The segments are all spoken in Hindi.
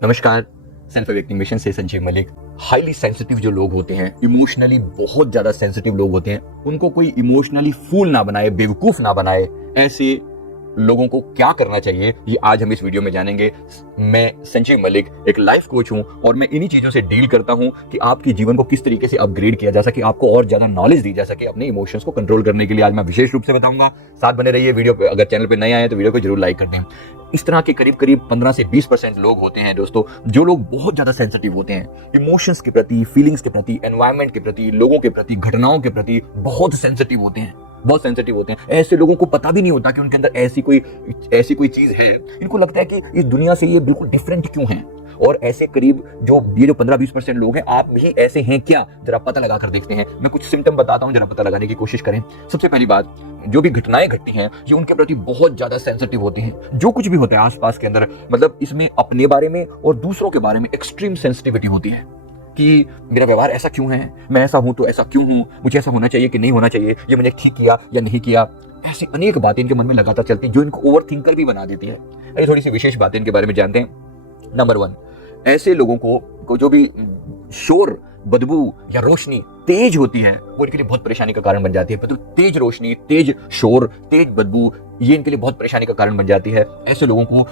नमस्कार। सेल्फ अवेकनिंग मिशन से संजीव मलिक। हाईली सेंसिटिव जो लोग होते हैं, इमोशनली बहुत ज्यादा सेंसिटिव लोग होते हैं, उनको कोई इमोशनली फूल ना बनाए, बेवकूफ ना बनाए। ऐसे लोगों को क्या करना चाहिए, ये आज हम इस वीडियो में जानेंगे। मैं संजीव मलिक एक लाइफ कोच हूं और मैं इन्हीं चीजों से डील करता हूं कि आपके जीवन को किस तरीके से अपग्रेड किया जा सके, आपको और ज्यादा नॉलेज दी जा सके अपने इमोशंस को कंट्रोल करने के लिए। आज मैं विशेष रूप से बताऊंगा, साथ बने रहिए वीडियो पे। अगर चैनल पे नए आए तो वीडियो को जरूर लाइक कर दें। इस तरह के करीब करीब 15 से 20% लोग होते हैं दोस्तों, जो लोग बहुत ज्यादा सेंसिटिव होते हैं इमोशंस के प्रति, फीलिंग्स के प्रति, एनवायरनमेंट के प्रति, लोगों के प्रति, घटनाओं के प्रति बहुत सेंसिटिव होते हैं, बहुत सेंसिटिव होते हैं। ऐसे लोगों को पता भी नहीं होता कि उनके अंदर ऐसी कोई चीज है। इनको लगता है कि इस दुनिया से ये बिल्कुल डिफरेंट क्यों है। और ऐसे करीब ये जो 15-20% लोग हैं, आप भी ऐसे हैं क्या, जरा पता लगा कर देखते हैं। मैं कुछ सिम्टम बताता हूं, जरा पता लगाने की कोशिश करें। सबसे पहली बात, जो भी घटनाएं घटती हैं ये उनके प्रति बहुत ज्यादा सेंसिटिव होती हैं। जो कुछ भी होता है आसपास के अंदर, मतलब इसमें अपने बारे में और दूसरों के बारे में एक्सट्रीम सेंसिटिविटी होती है कि मेरा व्यवहार ऐसा क्यों है, मैं ऐसा हूं तो ऐसा क्यों हूं, मुझे ऐसा होना चाहिए कि नहीं होना चाहिए, ये मैंने ठीक किया या नहीं किया। ऐसी अनेक बातें इनके मन में लगातार चलती है जो इनको ओवर थिंकर भी बना देती है। ये थोड़ी सी विशेष बातें इनके बारे में जानते हैं। नंबर 1, ऐसे लोगों को जो भी शोर, बदबू या रोशनी तेज होती है वो इनके लिए बहुत परेशानी का कारण बन जाती है। मतलब तेज रोशनी, तेज शोर, तेज बदबू, ये इनके लिए बहुत परेशानी का कारण बन जाती है। ऐसे लोगों को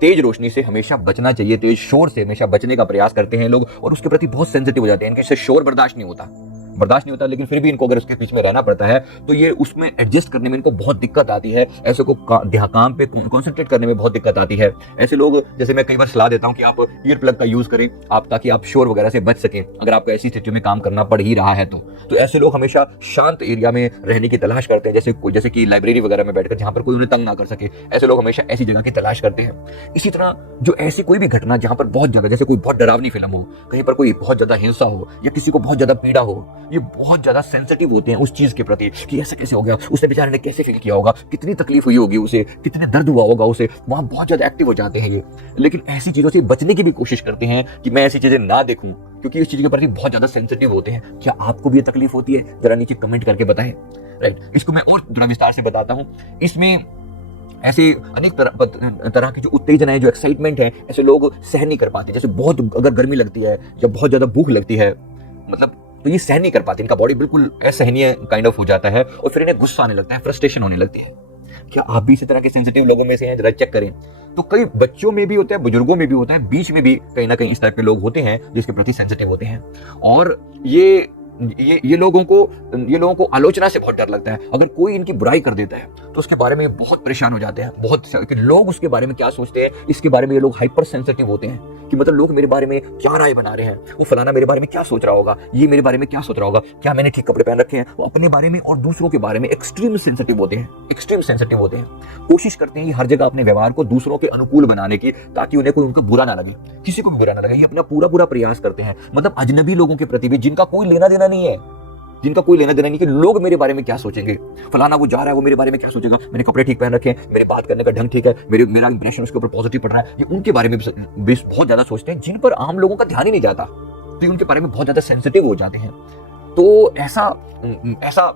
तेज रोशनी से हमेशा बचना चाहिए, तेज शोर से हमेशा बचने का प्रयास करते हैं लोग और उसके प्रति बहुत सेंसिटिव हो जाते हैं। इनके शोर बर्दाश्त नहीं होता, लेकिन फिर भी इनको अगर उसके बीच में रहना पड़ता है तो ये उसमें एडजस्ट करने में इनको बहुत दिक्कत आती है। ऐसे को काम पे कॉन्सेंट्रेट करने में बहुत दिक्कत आती है। ऐसे लोग, जैसे मैं कई बार सलाह देता हूं कि आप ईयर प्लग का यूज करें ताकि आप शोर वगैरह से बच सकें, अगर आपको ऐसी स्थिति में काम करना पड़ ही रहा है तो ऐसे लोग हमेशा शांत एरिया में रहने की तलाश करते हैं, जैसे कि लाइब्रेरी वगैरह में बैठकर, जहां पर कोई उन्हें तंग ना कर सके। ऐसे लोग हमेशा ऐसी जगह की तलाश करते हैं। इसी तरह जो ऐसी कोई भी घटना जहां पर बहुत ज्यादा, जैसे कोई बहुत डरावनी फिल्म हो, कहीं पर कोई बहुत ज्यादा हिंसा हो या किसी को बहुत ज्यादा पीड़ा हो, ये बहुत ज्यादा सेंसिटिव होते हैं उस चीज के प्रति कि ऐसा कैसे हो गया, उसने बेचारे ने कैसे फील किया होगा, कितनी तकलीफ हुई होगी उसे, कितने दर्द हुआ होगा उसे, वहां बहुत ज्यादा एक्टिव हो जाते हैं ये। लेकिन ऐसी चीजों से बचने की भी कोशिश करते हैं कि मैं ऐसी चीजें ना देखूं, क्योंकि इस चीज के प्रति बहुत ज्यादा सेंसिटिव होते हैं। क्या आपको भी ये तकलीफ होती है? जरा नीचे कमेंट करके बताएं। राइट, इसको मैं और थोड़ा विस्तार से बताता हूं। इसमें ऐसे अनेक तरह की जो उत्तेजना है, जो एक्साइटमेंट है, ऐसे लोग सहन नहीं कर पाते। जैसे बहुत अगर गर्मी लगती है या बहुत ज्यादा भूख लगती है, मतलब तो ये सहन नहीं कर पाते, इनका बॉडी बिल्कुल असहनीय काइंड ऑफ हो जाता है और फिर इन्हें गुस्सा आने लगता है, फ्रस्ट्रेशन होने लगती है। क्या आप भी इसी तरह के सेंसिटिव लोगों में से हैं? जरा चेक करें। तो कई बच्चों में भी होता है, बुजुर्गों में भी होता है, बीच में भी कहीं ना कहीं इस तरह के लोग होते हैं जिसके प्रति सेंसिटिव होते हैं। और ये लोगों को आलोचना से बहुत डर लगता है। अगर कोई इनकी बुराई कर देता है तो उसके बारे में बहुत परेशान हो जाते हैं। बहुत कि लोग उसके बारे में क्या सोचते हैं, इसके बारे में ये लोग हाइपर सेंसिटिव होते हैं कि मतलब लोग मेरे बारे में क्या राय बना रहे हैं, वो फलाना मेरे बारे में क्या सोच रहा होगा, ये मेरे बारे में क्या सोच रहा होगा, क्या मैंने ठीक कपड़े पहन रखे हैं। वो अपने बारे में और दूसरों के बारे में एक्सट्रीम सेंसिटिव होते हैं। कोशिश करते हैं ये हर जगह अपने व्यवहार को दूसरों के अनुकूल बनाने की, ताकि उन्हें कोई उनका बुरा ना लगे, किसी को भी बुरा ना लगे। ये अपना पूरा प्रयास करते हैं, मतलब अजनबी लोगों के प्रति भी, जिनका कोई लेना देना नहीं कि लोग मेरे बारे में क्या सोचेंगे, फलाना वो जा रहा है वो मेरे बारे में क्या सोचेगा, मैंने कपड़े ठीक पहन रखे हैं, मेरे बात करने का ढंग ठीक है, मेरा इंप्रेशन उसके ऊपर पॉजिटिव पड़ रहा है, ये उनके बारे में भी बहुत ज्यादा सोचते हैं, जिन पर आम लोगों का ध्यान ही नहीं जाता। तो ये उनके बारे में बहुत ज्यादा सेंसिटिव हो जाते हैं। तो ऐसा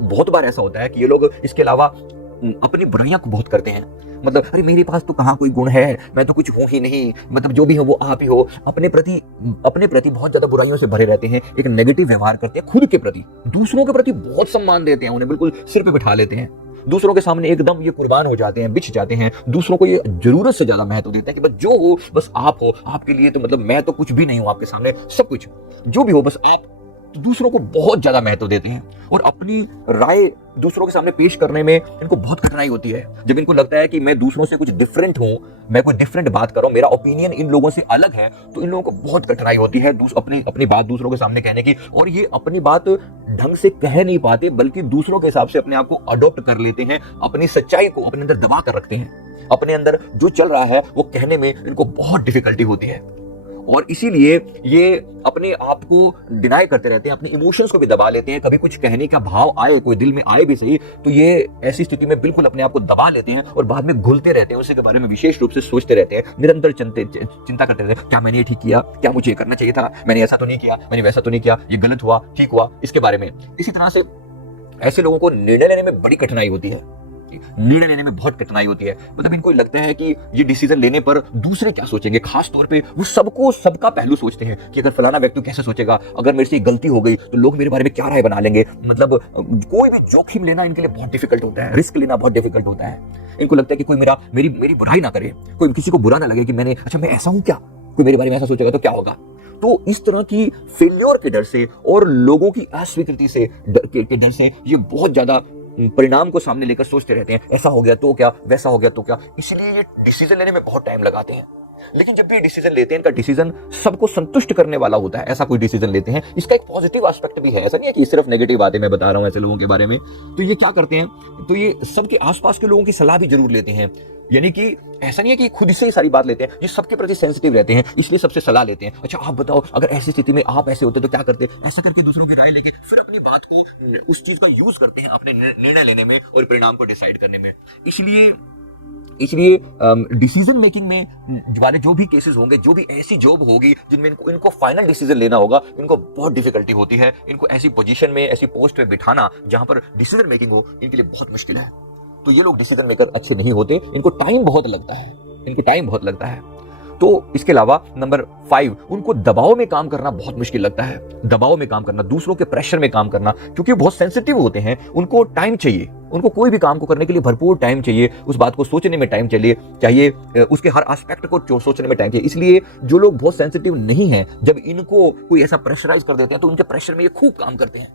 बहुत बार ऐसा होता है कि ये लोग इसके अलावा अपनी बुराइयां को बहुत करते हैं। मतलब अरे मेरे पास तो कहाँ कोई गुण है, मैं तो कुछ हूं ही नहीं, मतलब जो भी हो वो आप ही हो। अपने प्रति बहुत ज्यादा बुराइयों से भरे रहते हैं, एक नेगेटिव व्यवहार करते हैं खुद के प्रति। दूसरों के प्रति बहुत सम्मान देते हैं, उन्हें बिल्कुल सिर पे बिठा लेते हैं। दूसरों के सामने एकदम ये कुर्बान हो जाते हैं, बिछ जाते हैं। दूसरों को ये जरूरत से ज्यादा महत्व देते हैं कि बस जो हो बस आप हो, आपके लिए तो मतलब मैं तो कुछ भी नहीं हूं, आपके सामने सब कुछ, जो भी हो बस आप। तो दूसरों को बहुत ज्यादा महत्व देते हैं और अपनी राय दूसरों के सामने पेश करने में इनको बहुत कठिनाई होती है। जब इनको लगता है कि मैं दूसरों से कुछ डिफरेंट हूं, मैं कोई डिफरेंट बात कर रहा हूं, मेरा ओपिनियन इन लोगों से अलग है, तो इन लोगों को बहुत कठिनाई होती है अपनी बात दूसरों के सामने कहने की। और ये अपनी बात ढंग से कह नहीं पाते, बल्कि दूसरों के हिसाब से अपने आप को अडॉप्ट कर लेते हैं, अपनी सच्चाई को अपने अंदर दबा कर रखते हैं। अपने अंदर जो चल रहा है वो कहने में इनको बहुत डिफिकल्टी होती है और इसीलिए ये अपने आप को डिनाई करते रहते हैं, अपने इमोशंस को भी दबा लेते हैं। कभी कुछ कहने का भाव आए, कोई दिल में आए भी सही, तो ये ऐसी स्थिति में बिल्कुल अपने आप को दबा लेते हैं और बाद में घुलते रहते हैं, उसी के बारे में विशेष रूप से सोचते रहते हैं, निरंतर चिंता करते रहते हैं। क्या मैंने ये ठीक किया, क्या मुझे ये करना चाहिए था, मैंने ऐसा तो नहीं किया, मैंने वैसा तो नहीं किया, ये गलत हुआ, ठीक हुआ, इसके बारे में। इसी तरह से ऐसे लोगों को निर्णय लेने में बड़ी कठिनाई होती है। निर्णय लेने में बहुत कठिनाई होती है। मतलब इनको लगता है कि ये डिसीजन लेने पर दूसरे क्या सोचेंगे, खास तौर पे वो सबका पहलू सोचते हैं कि अगर फलाना व्यक्ति कैसे सोचेगा, अगर मेरे से गलती हो गई तो लोग मेरे बारे में क्या राय बना लेंगे। मतलब कोई भी जोखिम लेना इनके लिए बहुत डिफिकल्ट होता है, रिस्क लेना बहुत डिफिकल्ट होता है। इनको लगता है कि कोई मेरी बुराई ना करे, कोई किसी को बुरा ना लगे कि मैं ऐसा हूं क्या, कोई मेरे बारे में ऐसा सोचेगा तो क्या होगा। तो इस तरह की फेल्योर के डर से और लोगों की अस्वीकृति से के डर से ये बहुत ज्यादा परिणाम को सामने लेकर सोचते रहते हैं, ऐसा हो गया तो क्या, वैसा हो गया तो क्या। इसलिए ये डिसीजन लेने में बहुत टाइम लगाते हैं। लेकिन जब भी डिसीजन लेते हैं, इनका डिसीजन सबको संतुष्ट करने वाला होता है, ऐसा कोई डिसीजन लेते हैं। इसका एक पॉजिटिव एस्पेक्ट भी है, ऐसा नहीं है कि सिर्फ नेगेटिव बातें मैं बता रहा हूं ऐसे लोगों के बारे में। तो ये क्या करते हैं, तो ये सबके आसपास के लोगों की सलाह भी जरूर लेते हैं। यानी कि ऐसा नहीं है कि खुद से ही सारी बात लेते हैं, ये सबके प्रति सेंसिटिव रहते हैं, इसलिए सबसे सलाह लेते हैं। अच्छा आप बताओ, अगर ऐसी स्थिति में आप ऐसे होते तो क्या करते, ऐसा करके दूसरों की राय लेके फिर अपनी बात को, उस चीज का यूज करते हैं अपने निर्णय लेने में और परिणाम को डिसाइड करने में। इसलिए डिसीजन मेकिंग में वाले जो भी केसेस होंगे, जो भी ऐसी जॉब होगी जिनमें इनको फाइनल डिसीजन लेना होगा, इनको बहुत डिफिकल्टी होती है। इनको ऐसी पोजीशन में, ऐसी पोस्ट पे बिठाना जहां पर डिसीजन मेकिंग हो, इनके लिए बहुत मुश्किल है। तो ये लोग डिसीजन मेकर अच्छे नहीं होते, इनको टाइम बहुत लगता है। तो इसके अलावा नंबर 5, उनको दबाव में काम करना बहुत मुश्किल लगता है। दबाव में काम करना, दूसरों के प्रेशर में काम करना, क्योंकि बहुत सेंसिटिव होते हैं, उनको टाइम चाहिए। उनको कोई भी काम को करने के लिए भरपूर टाइम चाहिए, उस बात को सोचने में टाइम चाहिए, उसके हर एस्पेक्ट को सोचने में टाइम चाहिए। इसलिए जो लोग बहुत सेंसिटिव नहीं है, जब इनको कोई ऐसा प्रेशराइज कर देते हैं तो उनके प्रेशर में ये खूब काम करते हैं।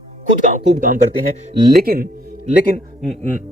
लेकिन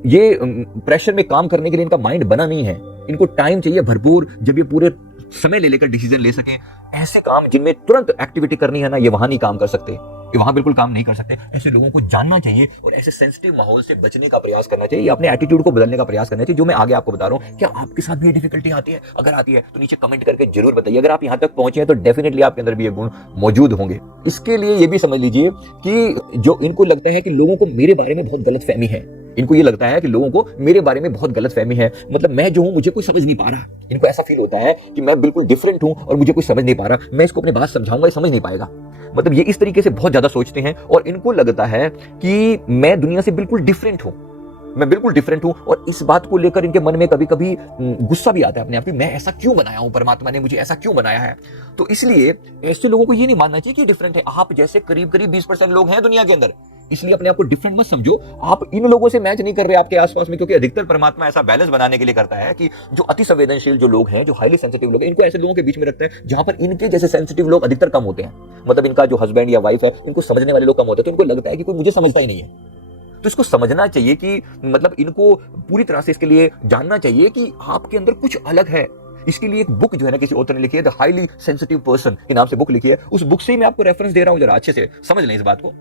ये प्रेशर में काम करने के लिए इनका माइंड बना नहीं है। इनको टाइम चाहिए भरपूर, जब ये पूरे समय ले लेकर डिसीजन ले सके। ऐसे काम जिनमें तुरंत एक्टिविटी करनी है ना, ये वहां नहीं काम कर सकते, ये वहां बिल्कुल काम नहीं कर सकते। ऐसे लोगों को जानना चाहिए और ऐसे सेंसिटिव माहौल से बचने का प्रयास करना चाहिए, अपने एटीट्यूड को बदलने का प्रयास करना चाहिए, जो मैं आगे आपको बता रहा हूं। क्या आपके साथ भी ये डिफिकल्टी आती है? अगर आती है तो नीचे कमेंट करके जरूर बताइए। अगर आप यहां तक पहुंचे हैं तो डेफिनेटली आपके अंदर भी ये गुण मौजूद होंगे। इसके लिए ये भी समझ लीजिए कि जो इनको लगता है कि लोगों को मेरे बारे में बहुत गलतफहमी है, इनको ये लगता है कि लोगों को मेरे बारे में बहुत गलतफहमी है, मतलब मैं जो हूं मुझे कोई समझ नहीं पा रहा। इनको ऐसा फील होता है कि मैं बिल्कुल डिफरेंट हूं और मुझे कोई समझ नहीं पा रहा, मैं इसको अपनी बात समझाऊंगा, ये समझ नहीं पाएगा। मतलब ये इस तरीके से बहुत ज्यादा सोचते हैं और इनको लगता है कि मैं दुनिया से बिल्कुल डिफरेंट हूं। और इस बात को लेकर इनके मन में कभी कभी गुस्सा भी आता है अपने आप, मैं ऐसा क्यों बनाया हूं, परमात्मा ने मुझे ऐसा क्यों बनाया है। तो इसलिए ऐसे लोगों को ये नहीं मानना चाहिए कि डिफरेंट है। आप जैसे करीब 20% लोग हैं दुनिया के अंदर, इसलिए अपने आप को डिफरेंट मत समझो। आप इन लोगों से मैच नहीं कर रहे आपके आसपास में, क्योंकि अधिकतर परमात्मा ऐसा बैलेंस बनाने के लिए करता है कि जो अति संवेदनशील जो लोग हैं, जो हाईली सेंसिटिव लोग हैं, इनको ऐसे लोगों के बीच में रखते हैं जहां पर इनके जैसे सेंसिटिव लोग अधिकतर कम होते हैं। मतलब इनका जो हस्बैंड या वाइफ है, इनको समझने वाले लोग कम होते हैं, तो इनको लगता है कि कोई मुझे समझता ही नहीं है। तो इसको समझना चाहिए कि मतलब इनको पूरी तरह से इसके लिए जानना चाहिए कि आपके अंदर कुछ अलग है। इसके लिए एक बुक जो है ना, किसी ऑथर ने लिखी है, द हाईली सेंसिटिव पर्सन के नाम से बुक लिखी है। उस बुक से ही मैं आपको रेफरेंस दे रहा हूं, जरा अच्छे से समझ लें इस बात को।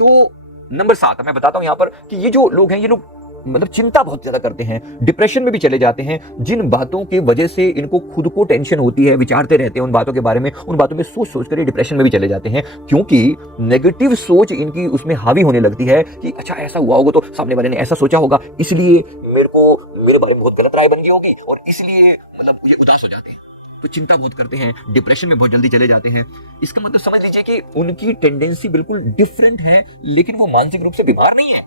तो नंबर 7 मैं बताता हूं यहां पर कि ये जो लोग हैं, ये लोग मतलब चिंता बहुत ज्यादा करते हैं, डिप्रेशन में भी चले जाते हैं। जिन बातों की वजह से इनको खुद को टेंशन होती है, विचारते रहते हैं उन बातों के बारे में, उन बातों में सोच कर डिप्रेशन में भी चले जाते हैं, क्योंकि नेगेटिव सोच इनकी उसमें हावी होने लगती है कि अच्छा ऐसा हुआ होगा तो सामने वाले ने ऐसा सोचा होगा, इसलिए मेरे बारे में बहुत गलत राय बन गई होगी, और इसलिए मतलब ये उदास हो जाते हैं। तो चिंता बहुत करते हैं, डिप्रेशन में बहुत जल्दी चले जाते हैं। इसका मतलब समझ लीजिए कि उनकी टेंडेंसी बिल्कुल डिफरेंट है, लेकिन वो मानसिक रूप से बीमार नहीं है।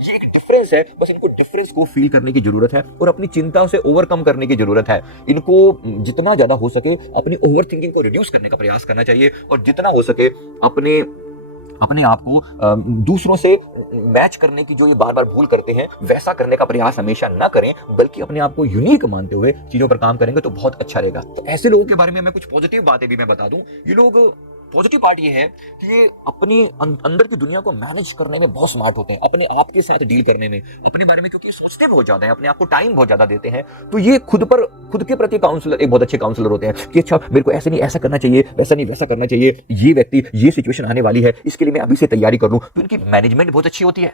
ये एक डिफरेंस है, बस इनको डिफरेंस को फील करने की जरूरत है और अपनी चिंता से ओवरकम करने की जरूरत है। इनको जितना ज्यादा हो सके अपनी ओवर थिंकिंग को रिड्यूस करने का प्रयास करना चाहिए, और जितना हो सके अपने आप को दूसरों से मैच करने की जो ये बार बार भूल करते हैं, वैसा करने का प्रयास हमेशा ना करें, बल्कि अपने आप को यूनिक मानते हुए चीजों पर काम करेंगे तो बहुत अच्छा रहेगा। तो ऐसे लोगों के बारे में मैं कुछ पॉजिटिव बातें भी मैं बता दूं। ये लोग, पॉजिटिव पार्ट ये है कि ये अपनी अंदर की दुनिया को मैनेज करने में बहुत स्मार्ट होते हैं, अपने आप के साथ डील करने में, अपने बारे में, क्योंकि सोचते बहुत ज्यादा है, अपने आप को टाइम बहुत ज्यादा देते हैं। तो ये खुद के प्रति काउंसलर, एक बहुत अच्छे काउंसलर होते हैं कि अच्छा मेरे को ऐसे नहीं ऐसा करना चाहिए, वैसा नहीं वैसा करना चाहिए, ये व्यक्ति, ये सिचुएशन आने वाली है, इसके लिए मैं अभी से तैयारी कर लूं। तो इनकी मैनेजमेंट बहुत अच्छी होती है,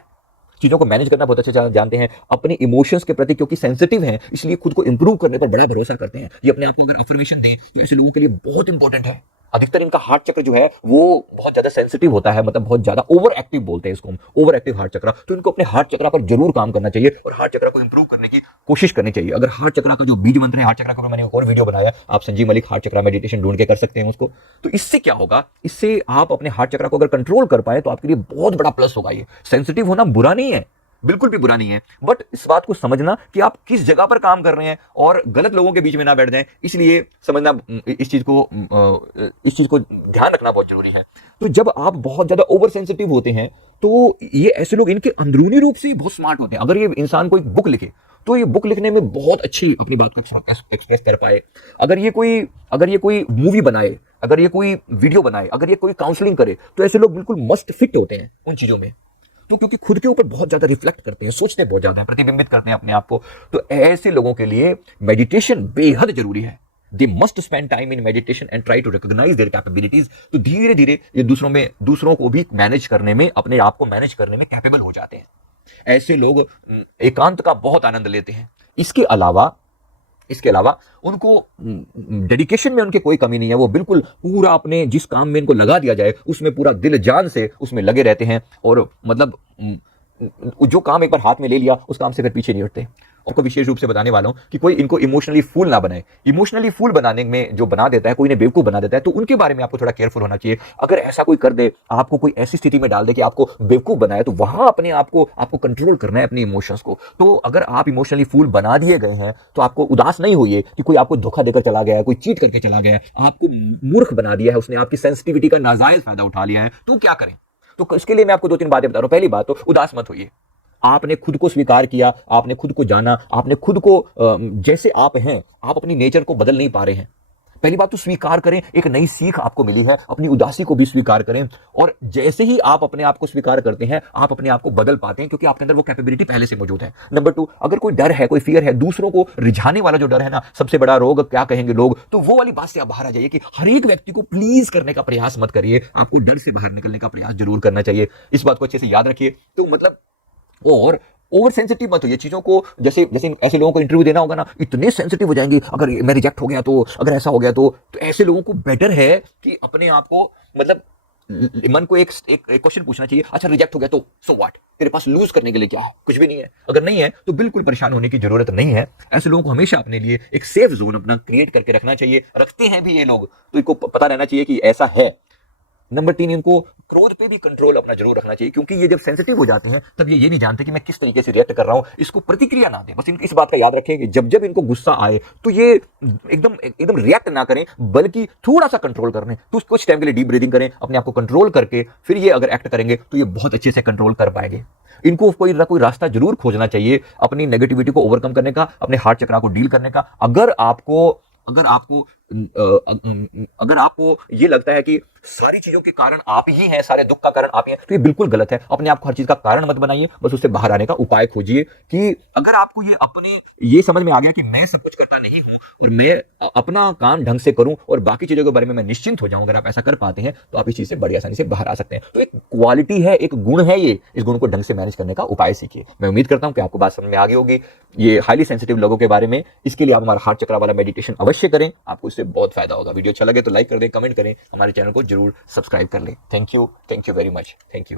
चीजों को मैनेज करना बहुत अच्छे से जानते हैं। अपने इमोशंस के प्रति क्योंकि सेंसिटिव हैं, इसलिए खुद को इंप्रूव करने पर बड़ा भरोसा करते हैं। ये अपने आप को अगर अफर्मेशन दें तो ऐसे लोगों के लिए बहुत इंपॉर्टेंट है। अधिकतर इनका हार्ट चक्र जो है वो बहुत ज्यादा सेंसिटिव होता है, मतलब बहुत ज्यादा ओवर एक्टिव बोलते हैं इसको हम, ओवर एक्टिव हार्ट चक्र। तो इनको अपने हार्ट चक्र पर जरूर काम करना चाहिए और हार्ट चक्र को इंप्रूव करने की कोशिश करनी चाहिए। अगर हार्ट चक्र का जो बीज मंत्र है, हार्ट चक्र का मैंने एक और वीडियो बनाया, आप संजीव मलिक हार्ट चक्र मेडिटेशन ढूंढ के कर सकते हैं उसको। तो इससे क्या होगा, इससे आप अपने हार्ट चक्र को अगर कंट्रोल कर पाए तो आपके लिए बहुत बड़ा प्लस होगा। ये सेंसिटिव होना बुरा नहीं है, बिल्कुल भी बुरा नहीं है, बट इस बात को समझना कि आप किस जगह पर काम कर रहे हैं और गलत लोगों के बीच में ना बैठ जाएं, इसलिए समझना, इस चीज को ध्यान रखना बहुत जरूरी है। तो जब आप बहुत ज्यादा ओवर सेंसिटिव होते हैं, तो ये ऐसे लोग इनके अंदरूनी रूप से बहुत स्मार्ट होते हैं। अगर ये इंसान कोई बुक लिखे तो ये बुक लिखने में बहुत अच्छी अपनी बात को एक्सप्रेस कर पाए। अगर ये कोई मूवी बनाए, अगर ये कोई वीडियो बनाए, अगर ये कोई काउंसलिंग करे, तो ऐसे लोग बिल्कुल मस्त फिट होते हैं उन चीजों में। तो क्योंकि खुद के ऊपर बहुत ज्यादा रिफ्लेक्ट करते हैं, सोचते बहुत ज्यादा है, प्रतिबिंबित करते हैं अपने आप को, तो ऐसे लोगों के लिए मेडिटेशन बेहद जरूरी है। They must spend time in meditation and try to recognise their capabilities. तो धीरे धीरे ये दूसरों को भी मैनेज करने में, अपने आप को मैनेज करने में कैपेबल हो जाते हैं। ऐसे लोग एकांत का बहुत आनंद लेते हैं। इसके अलावा उनको डेडिकेशन में उनके कोई कमी नहीं है। वो बिल्कुल पूरा अपने जिस काम में इनको लगा दिया जाए उसमें पूरा दिल जान से उसमें लगे रहते हैं, और मतलब जो काम एक बार हाथ में ले लिया उस काम से फिर पीछे नहीं हटते। आपको विशेष रूप से बताने वाला हूं कि कोई इनको इमोशनली फूल ना बनाए। इमोशनली फूल बनाने में जो बना देता है, कोई ने बेवकूफ बना देता है, तो उनके बारे में आपको थोड़ा केयरफुल होना चाहिए। अगर ऐसा कोई कर दे, आपको कोई ऐसी स्थिति में डाल दे कि आपको बेवकूफ बनाए, तो वहां अपने आपको कंट्रोल करना है, अपने इमोशंस को। तो अगर आप इमोशनली फूल बना दिए गए हैं तो आपको उदास नहीं होइए कि कोई आपको धोखा देकर चला गया है, कोई चीट करके चला गया है, आपको मूर्ख बना दिया है, उसने आपकी सेंसिटिविटी का नाजायज फायदा उठा लिया है, तो क्या करें? तो इसके लिए मैं आपको 2-3 बातें बता रहा हूं। पहली बात तो उदास मत होइए। आपने खुद को स्वीकार किया, आपने खुद को जाना, आपने खुद को जैसे आप हैं, आप अपनी नेचर को बदल नहीं पा रहे हैं। पहली बात तो स्वीकार करें, एक नई सीख आपको मिली है, अपनी उदासी को भी स्वीकार करें। और जैसे ही आप अपने आप को स्वीकार करते हैं, आप अपने आप को बदल पाते हैं, क्योंकि आपके अंदर वो कैपेबिलिटी पहले से मौजूद है। नंबर 2, अगर कोई डर है, कोई फियर है, दूसरों को रिझाने वाला जो डर है ना, सबसे बड़ा रोग क्या कहेंगे लोग, तो वो वाली बात से आप बाहर आ जाइए कि हर एक व्यक्ति को प्लीज करने का प्रयास मत करिए। आपको डर से बाहर निकलने का प्रयास जरूर करना चाहिए। इस बात को अच्छे से याद रखिए। तो मतलब और ओवर सेंसिटिव मत होइए चीजों को। जैसे ऐसे लोगों को इंटरव्यू देना होगा ना, इतने सेंसिटिव हो जाएंगे, अगर मैं रिजेक्ट हो गया तो, अगर ऐसा हो गया तो ऐसे लोगों को बेटर है कि अपने आप को मतलब मन को एक क्वेश्चन पूछना चाहिए, अच्छा रिजेक्ट हो गया तो सो व्हाट, तेरे पास लूज करने के लिए क्या है? कुछ भी नहीं है। अगर नहीं है तो बिल्कुल परेशान होने की जरूरत नहीं है। ऐसे लोगों को हमेशा अपने लिए एक सेफ जोन अपना क्रिएट करके रखना चाहिए। रखते हैं भी ये लोग, तो इनको पता रहना चाहिए कि ऐसा है। नंबर 3, इनको क्रोध पे भी कंट्रोल अपना जरूर रखना चाहिए, क्योंकि ये जब सेंसिटिव हो जाते हैं तब ये नहीं जानते कि मैं किस तरीके से रिएक्ट कर रहा हूं। इसको प्रतिक्रिया ना दें, बस इस बात का याद रखें कि जब इनको गुस्सा आए तो ये एकदम रिएक्ट ना करें, बल्कि थोड़ा सा कंट्रोल करें। तो कुछ टाइम के लिए डीप ब्रीदिंग करें, अपने आप को कंट्रोल करके फिर ये अगर एक्ट करेंगे तो ये बहुत अच्छे से कंट्रोल कर पाएंगे। इनको कोई ना कोई रास्ता जरूर खोजना चाहिए अपनी नेगेटिविटी को ओवरकम करने का, अपने हार्ट चक्रा को डील करने का। अगर आपको ये लगता है कि सारी चीजों के कारण आप ही हैं, सारे दुख का कारण आप ही हैं, तो ये बिल्कुल गलत है। अपने आप को हर चीज का कारण मत बनाइए, बस उससे बाहर आने का उपाय खोजिए। कि अगर आपको ये समझ में आ गया कि मैं सब कुछ करता नहीं हूं और मैं अपना काम ढंग से करूं और बाकी चीजों के बारे में मैं निश्चिंत हो जाऊं, अगर आप ऐसा कर पाते हैं तो आप इस चीज से बड़ी आसानी से बाहर आ सकते हैं। तो एक क्वालिटी है, एक गुण है ये, इस गुण को ढंग से मैनेज करने का उपाय सीखिए। मैं उम्मीद करता हूं कि आपको बात समझ में आ गई होगी ये हाईली सेंसिटिव लोगों के बारे में। इसके लिए आप हमारा हार्ट चक्रा वाला मेडिटेशन अवश्य करें, आपको इससे बहुत फायदा होगा। वीडियो अच्छा लगे तो लाइक कर दें, कमेंट करें, हमारे चैनल को जरूर सब्सक्राइब कर लें। Thank you very much. Thank you.